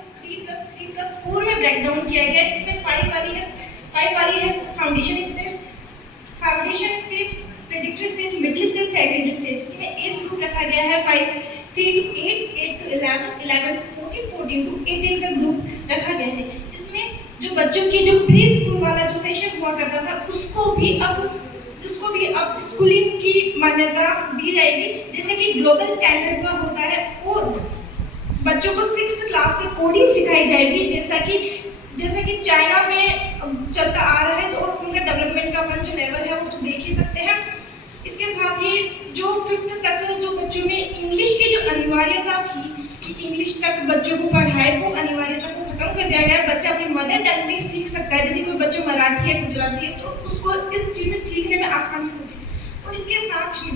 3+3+4 में break down किया गया है, जिसमें 5 वाली है foundation stage, preparatory stage, middle stage, secondary stage. जिसमें एज ग्रुप रखा गया है 3 to 8, 8 to 11, 11 to 14, 14 to 18 का ग्रुप रखा गया है। जिसमें जो बच्चों की जो प्री स्कूल वाला जो सेशन हुआ करता था उसको भी अब स्कूलिंग की मान्यता दी जाएगी, जैसे कि ग्लोबल स्टैंडर्ड पर होता है। और बच्चों को 6th क्लास से कोडिंग सिखाई जाएगी, जैसा कि चाइना में चलता आ रहा है। तो और उनका डेवलपमेंट का जो लेवल है वो तो देख ही सकते हैं। इसके साथ ही जो 5th तक जो बच्चों में इंग्लिश की जो अनिवार्यता थी कि इंग्लिश तक बच्चों को पढ़ाए, वो अनिवार्यता को खत्म कर दिया गया है। बच्चा अपनी मदर टंग में सीख सकता है, जैसे कोई बच्चा मराठी है, गुजराती है, तो उसको इस चीज़ में सीखने में आसानी होगी। और इसके साथ ही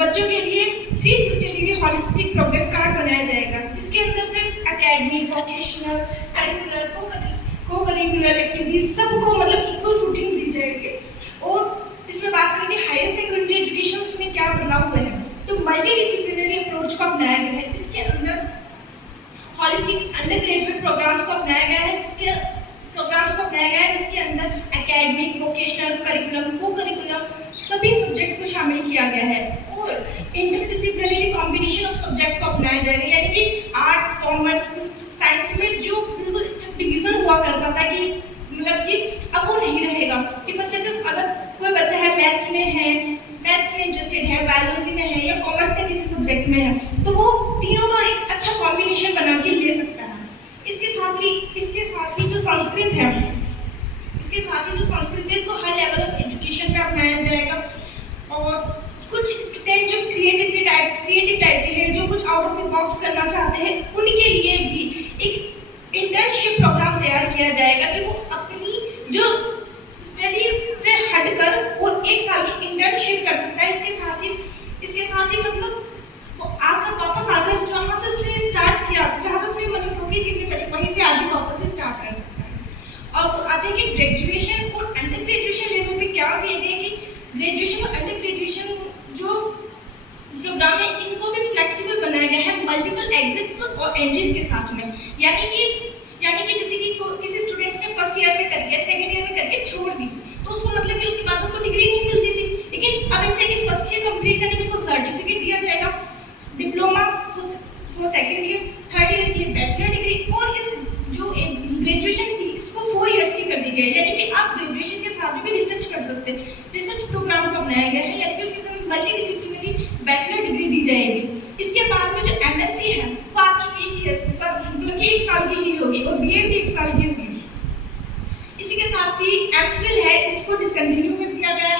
बच्चों के लिए 360 डिग्री हॉलिस्टिक प्रोग्रेस कार्ड बनाया जाएगा, जिसके अंदर से एकेडमिक, वोकेशनल, करिकुलर, को करिकुलर एक्टिविटीज सबको मतलब इक्वल फुटिंग दी जाएगी। और इसमें बात करेंगे हायर सेकेंडरी एजुकेशन में क्या बदलाव हुए हैं, तो मल्टी डिसिप्लिनरी अप्रोच को अपनाया गया है। इसके अंदर हॉलिस्टिक अंडर ग्रेजुएट प्रोग्राम्स को अपनाया गया है, जिसके अंदर एकेडमिक, वोकेशनल, करिकुलम, को करिकुलम सभी सब्जेक्ट को शामिल किया गया है। और इंटरडिसिप्लिनरी कॉम्बिनेशन ऑफ सब्जेक्ट को अपनाया जाएगा, यानी कि आर्ट्स, कॉमर्स, साइंस में जो बिल्कुल स्ट्रिक्ट डिवीजन हुआ करता था कि मतलब कि अब वो नहीं रहेगा कि बच्चे अगर कोई बच्चा है मैथ्स में इंटरेस्टेड है, बायोलॉजी में है या कॉमर्स के किसी सब्जेक्ट में है, तो वो तीनों का एक अच्छा कॉम्बिनेशन बना के ले सकता है। इसके साथ ही जो संस्कृत है इसको हर लेवल ऑफ एजुकेशन में अपनाया जाएगा। और कुछ स्टूडेंट जो क्रिएटिव टाइप के हैं, जो कुछ आउट ऑफ द बॉक्स करना चाहते हैं, उनके लिए भी एक इंटर्नशिप प्रोग्राम तैयार किया जाएगा कि वो अपनी जो स्टडी से हटकर और 1 साल की इंटर्नशिप कर सकता है। इसके साथ ही मतलब वो वापस आकर जहाँ से उसने स्टार्ट किया, जहाँ से उसने मतलब रोकी थी अपनी पढ़ाई, वहीं से आगे वापस से स्टार्ट कर सकता है। अब आते हैं कि ग्रेजुएशन और अंडर ग्रेजुएशन लेवल पे क्या किया गया कि ग्रेजुएशन और अंडर ग्रेजुएशन जो प्रोग्राम है इनको भी फ्लेक्सिबल बनाया गया है मल्टीपल एग्जिट्स और एंट्रीज के साथ में। यानी कि जैसे कि किसी स्टूडेंट्स ने फर्स्ट ईयर में करके सेकंड ईयर में करके छोड़ दी, तो उसको मतलब कि उसके बाद उसको डिग्री नहीं मिलती थी, लेकिन अब ऐसे कि फर्स्ट ईयर कंप्लीट करने के उसको सर्टिफिकेट दिया जाएगा, diploma for second year, third year के लिए बैचलर डिग्री। और इस जो ग्रेजुएशन थी इसको 4 इयर्स की कर दी गई है, यानी कि आप ग्रेजुएशन के साथ भी रिसर्च कर सकते हैं। रिसर्च प्रोग्राम को अपनाया गया है, यानी कि उसके साथ मल्टी डिसिप्लिनरी बैचलर डिग्री दी जाएगी। इसके बाद में जो एमएससी है वो आपकी 1 ईयर मतलब 1 साल की ही होगी और बीएड भी 1 साल की होगी। इसी के साथ ही एमफिल है, इसको डिसकंटिन्यू कर दिया गया है।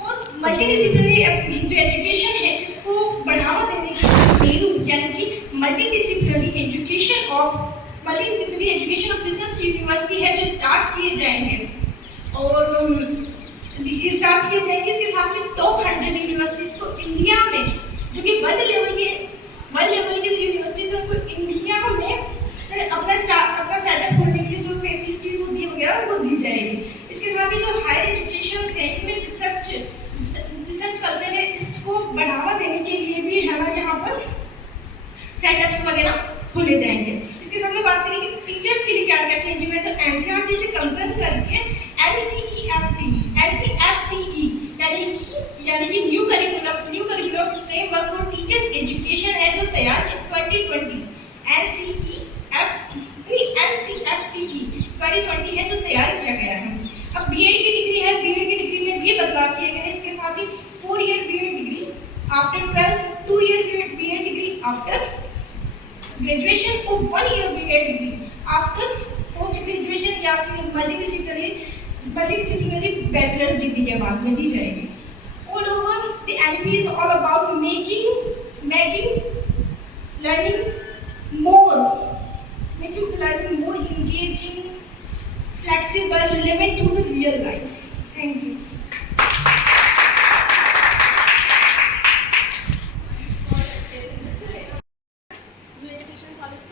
और मल्टी डिसिप्लिनरी जो एजुकेशन है इसको बढ़ावा देने के लिए मेरू यानी कि multi disciplinary education of research university है जो स्टार्ट किए जाएंगे। इसके साथ ही टॉप 100 यूनिवर्सिटीज को इंडिया में, जो कि वर्ल्ड लेवल के यूनिवर्सिटीज हैं, उनको इंडिया में अपना सेटअप खोलने के लिए जो फैसिलिटीज होती है वगैरह वो दी जाएगी। इसके साथ ही जो हायर एजुकेशन है इनमें रिसर्च कल्चर है, इसको बढ़ावा देने के लिए भी है ना यहाँ पर सेटअप्स वगैरह खोले जाएंगे। इसके साथ में बात करें कि टीचर्स के लिए क्या क्या चेंज हुए, तो एनसीईआरटी से कंसर्न करके एनसीईएफटी यानी कि new curriculum framework for teachers education है जो तैयार किया 2020 एनसीईएफटी 2020 है जो तैयार किया गया है। अब बीएड की डिग्री है, बीएड की डिग्री में भी बदलाव किए गए हैं। इसके साथ ही 4 year BEd degree after 12th, 2 year BEd degree after graduation और 1 year BEd degree after post graduation या फिर मल्टीडिसिप्लिनरी बैचलर्स डिग्री के बाद में दी जाएगी। All over the NP is all about making learning more engaging, flexible, relevant to the real life. Thank you. New education policy.